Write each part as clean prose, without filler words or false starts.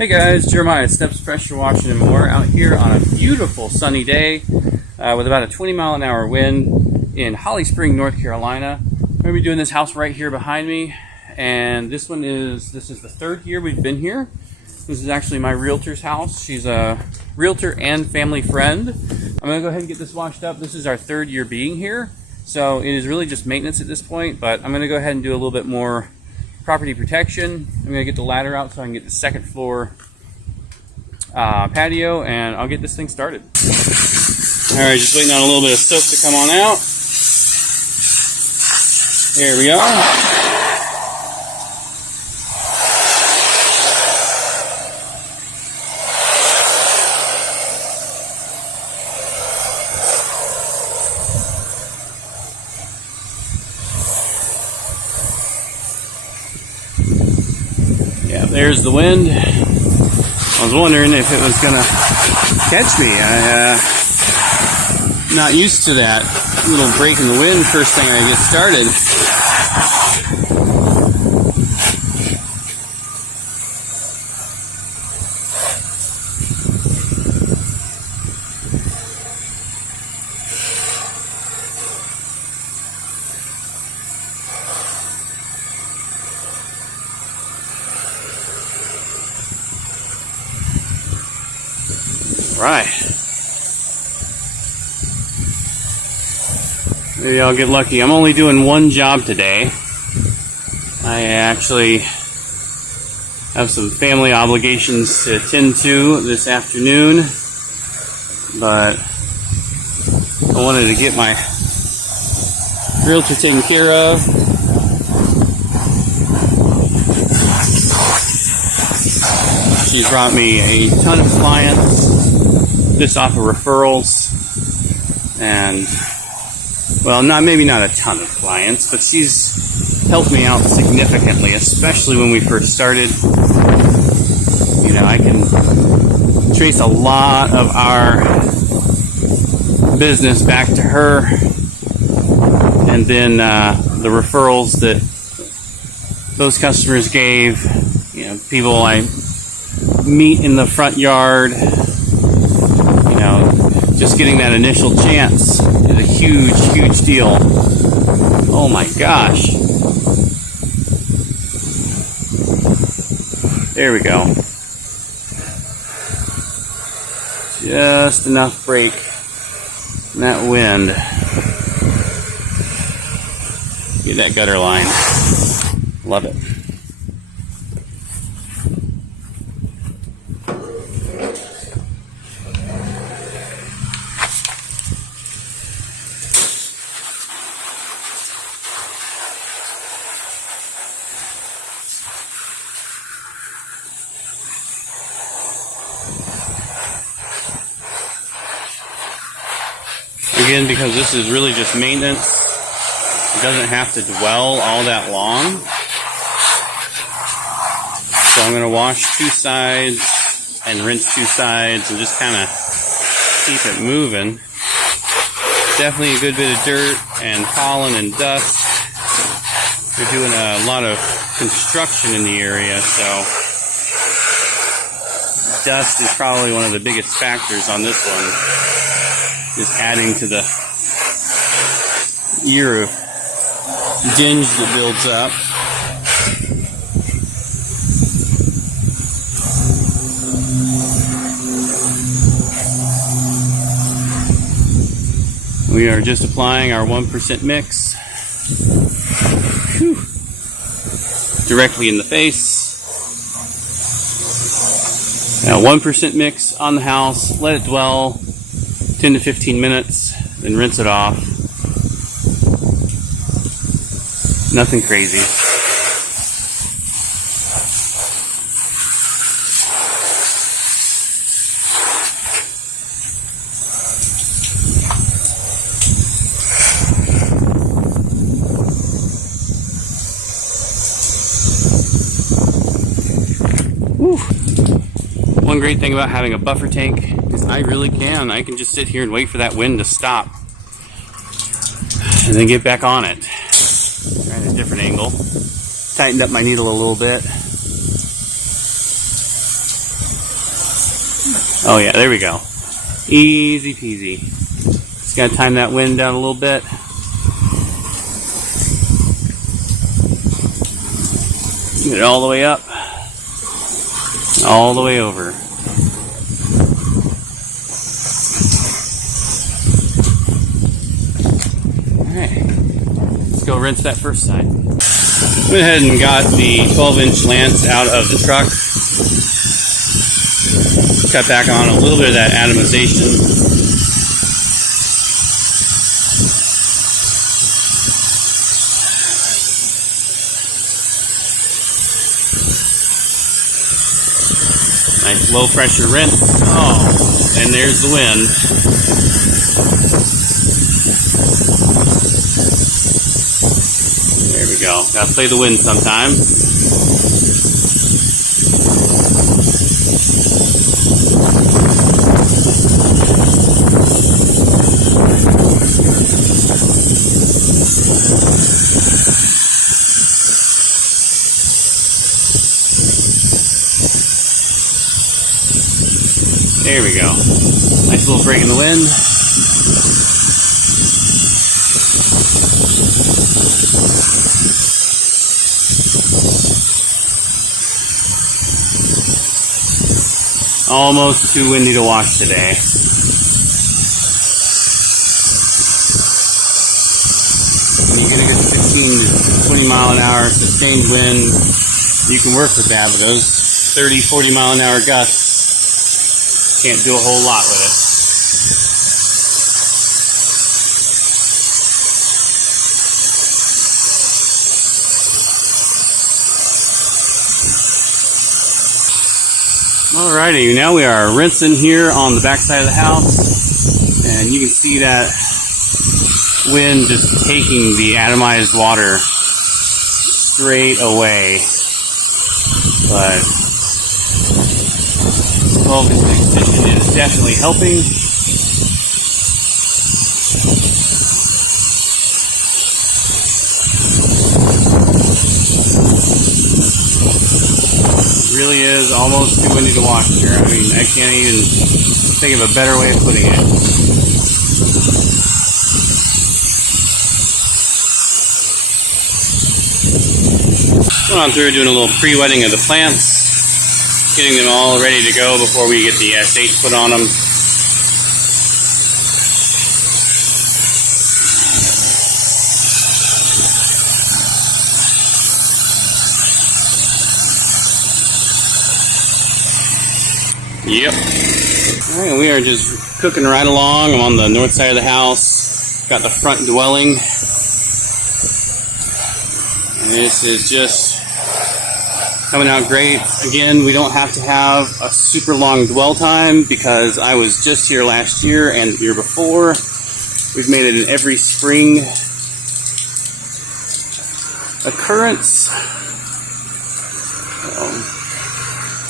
Hey guys, Jeremiah, Steps Pressure Washing and More, out here on a beautiful sunny day with about a 20-mile-an-hour wind in Holly Springs, North Carolina. I'm going to be doing this house right here behind me, and this is the third year we've been here. This is actually my realtor's house. She's a realtor and family friend. I'm going to go ahead and get this washed up. This is our third year being here, so it is really just maintenance at this point, but I'm going to go ahead and do a little bit more property protection. I'm going to get the ladder out so I can get the second floor patio, and I'll get this thing started. Alright, just waiting on a little bit of soap to come on out. There we are. Yeah, there's the wind. I was wondering if it was gonna catch me. I'm not used to that little break in the wind first thing I get started. Right. Maybe I'll get lucky. I'm only doing one job today. I actually have some family obligations to attend to this afternoon, but I wanted to get my realtor taken care of. She's brought me a ton of clients, just off of referrals, and well, maybe not a ton of clients, but she's helped me out significantly, especially when we first started. You know, I can trace a lot of our business back to her, and then the referrals that those customers gave, you know, people I meet in the front yard. Just getting that initial chance is a huge, huge deal. Oh my gosh. There we go. Just enough break in that wind. Get that gutter line. Love it. Again, because this is really just maintenance, it doesn't have to dwell all that long. So I'm going to wash two sides and rinse two sides and just kind of keep it moving. Definitely a good bit of dirt and pollen and dust. We're doing a lot of construction in the area, so dust is probably one of the biggest factors on this one. Just adding to the year of dinge that builds up. We are just applying our 1% mix. Whew. Directly in the face. Now 1% mix on the house, let it dwell 10 to 15 minutes, then rinse it off. Nothing crazy. Whew. One great thing about having a buffer tank is I can just sit here and wait for that wind to stop and then get back on it. Try a different angle. Tightened up my needle a little bit. Oh yeah, there we go. Easy peasy. Just gotta time that wind down a little bit. Get it all the way up, all the way over. Alright, let's go rinse that first side. Went ahead and got the 12-inch lance out of the truck. Cut back on a little bit of that atomization. Nice low pressure rinse. Oh, and there's the wind. There we go. Gotta play the wind sometime. There we go. Nice little break in the wind. Almost too windy to wash today. When you get a good 15 to 20 mile an hour sustained wind, you can work with that, but those 30, 40 mile an hour gusts can't do a whole lot with it. Alrighty, now we are rinsing here on the back side of the house, and you can see that wind just taking the atomized water straight away. But 12-inch extension is definitely helping. Really is almost too windy to wash here. I mean, I can't even think of a better way of putting it. Going on through doing a little pre-wetting of the plants, getting them all ready to go before we get the SH put on them. Yep. Alright, we are just cooking right along. I'm on the north side of the house. Got the front dwelling. And this is just coming out great. Again, we don't have to have a super long dwell time because I was just here last year and the year before. We've made it an every spring occurrence.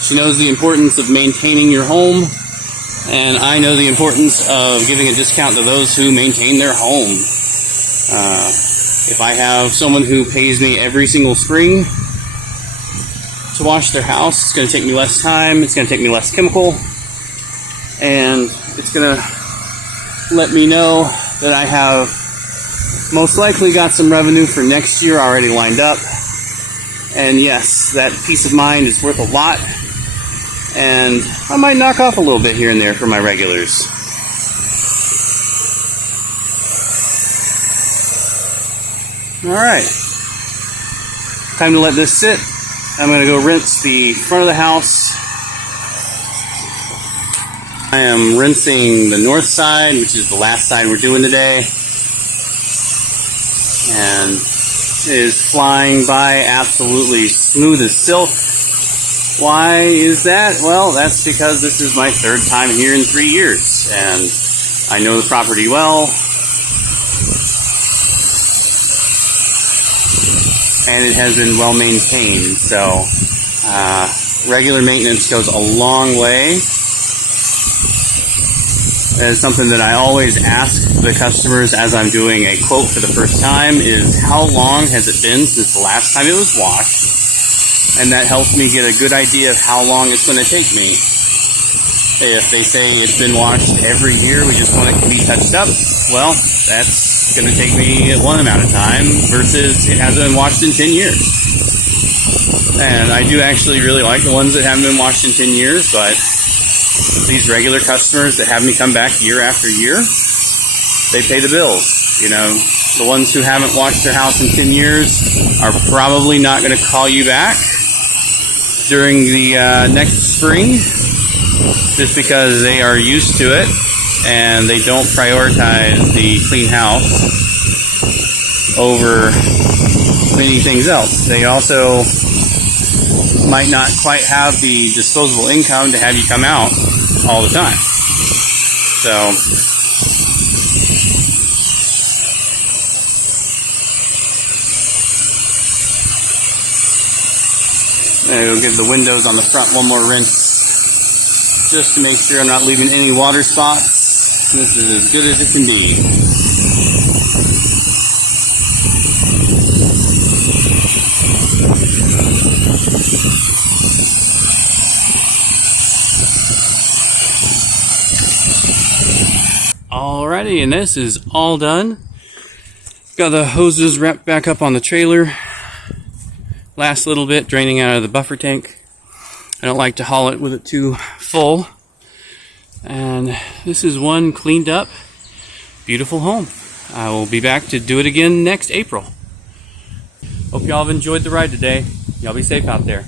She knows the importance of maintaining your home, and I know the importance of giving a discount to those who maintain their home. If I have someone who pays me every single spring to wash their house, it's going to take me less time, it's going to take me less chemical, and it's going to let me know that I have most likely got some revenue for next year already lined up. And yes, that peace of mind is worth a lot. And I might knock off a little bit here and there for my regulars. Alright. Time to let this sit. I'm going to go rinse the front of the house. I am rinsing the north side, which is the last side we're doing today. And it is flying by absolutely smooth as silk. Why is that? Well, that's because this is my third time here in 3 years, and I know the property well, and it has been well maintained, so regular maintenance goes a long way. That is something that I always ask the customers as I'm doing a quote for the first time is how long has it been since the last time it was washed? And that helps me get a good idea of how long it's going to take me. If they say it's been washed every year, we just want it to be touched up, well, that's going to take me one amount of time versus it hasn't been washed in 10 years. And I do actually really like the ones that haven't been washed in 10 years, but these regular customers that have me come back year after year, they pay the bills. You know, the ones who haven't washed their house in 10 years are probably not going to call you back during the next spring just because they are used to it and they don't prioritize the clean house over many things else. They also might not quite have the disposable income to have you come out all the time. So I'll give the windows on the front one more rinse just to make sure I'm not leaving any water spots. This is as good as it can be. Alrighty, and this is all done. Got the hoses wrapped back up on the trailer. Last little bit draining out of the buffer tank. I don't like to haul it with it too full. And this is one cleaned up, beautiful home. I will be back to do it again next April. Hope y'all have enjoyed the ride today. Y'all be safe out there.